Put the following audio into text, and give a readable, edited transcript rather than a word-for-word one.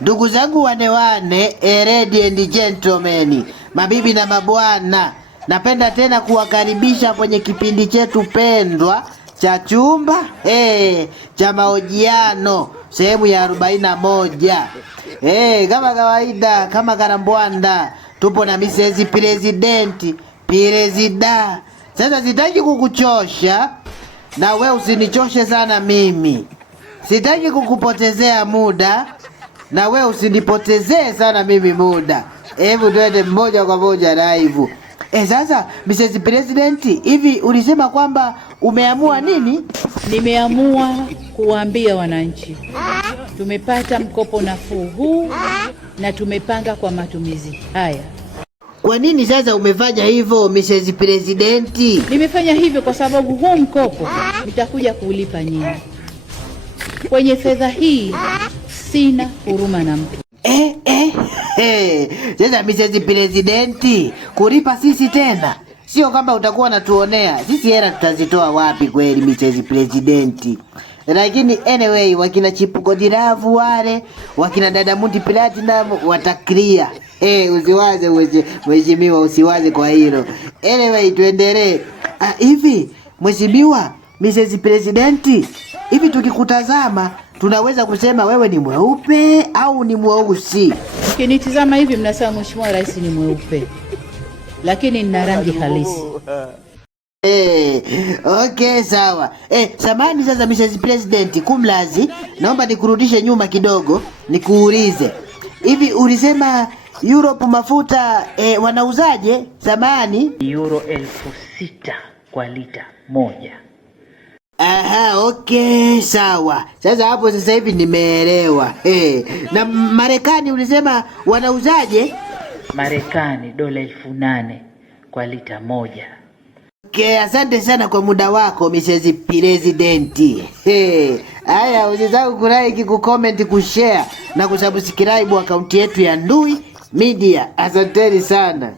Ndugu zangu wane, ladies and gentlemen, mabibi na mabwana, napenda tena kuwakaribisha kwenye kipindi chetu pendwa cha chumba cha mahojiano sehemu ya 41. Kama kawaida, kama karambwanda, tupo na Mrs. President Presida. Sasa sitaki kukuchosha na we usinichoshe sana mimi. Sitaki kukupotezea muda na we usinipotezee sana mimi muda. Hebu twende moja kwa moja live. Sasa Mrs. President, hivi ulisema kwamba umeamua nini? Nimeamua kuwaambia wananchi tumepata mkopo nafuu huu na tumepanga kwa matumizi haya. Kwa nini sasa umefanya hivyo Mrs. President? Nimefanya hivyo kwa sababu huu mkopo nitakuja kuulipa nyinyi. Kwenye fedha hii sina huruma na mtu. Sasa Mrs. President, kulipa sisi tena? Sio kama utakuwa natuonea. Sisi hela tutazitoa wapi kweli Mrs. President? Lakini anyway, wakina Chipuko Diravu wale, wakina Dada Mundi Platinum wataklia. Usiwaze mheshimiwa, usiwaze kwa hilo. Anyway, tuendelee. Hivi mheshimiwa Mrs. President, hivi tukikutazama tunaweza kusema wewe ni mweupe au ni mweusi? Ukinitazama hivi mnasema mheshimiwa rais ni mweupe, lakini nina rangi halisi. Okay, sawa. Samahani sasa Mrs. President, kumlazi, naomba nikurudishe nyuma kidogo, nikuulize. Hivi ulisema Europe mafuta wanauzaje? Samahani. Euro 6,000 kwa lita moja. Aha, okay, sawa. Sasa hapo sasa hivi nimeelewa. Na Marekani ulisema wanauzaje? Marekani dola 8,000 kwa lita moja. Okay, asante sana kwa muda wako Mrs. President. Haya, usisahau kulike, kucomment, kushare na kusubscribe akaunti yetu ya Ndui Media. Asanteni sana.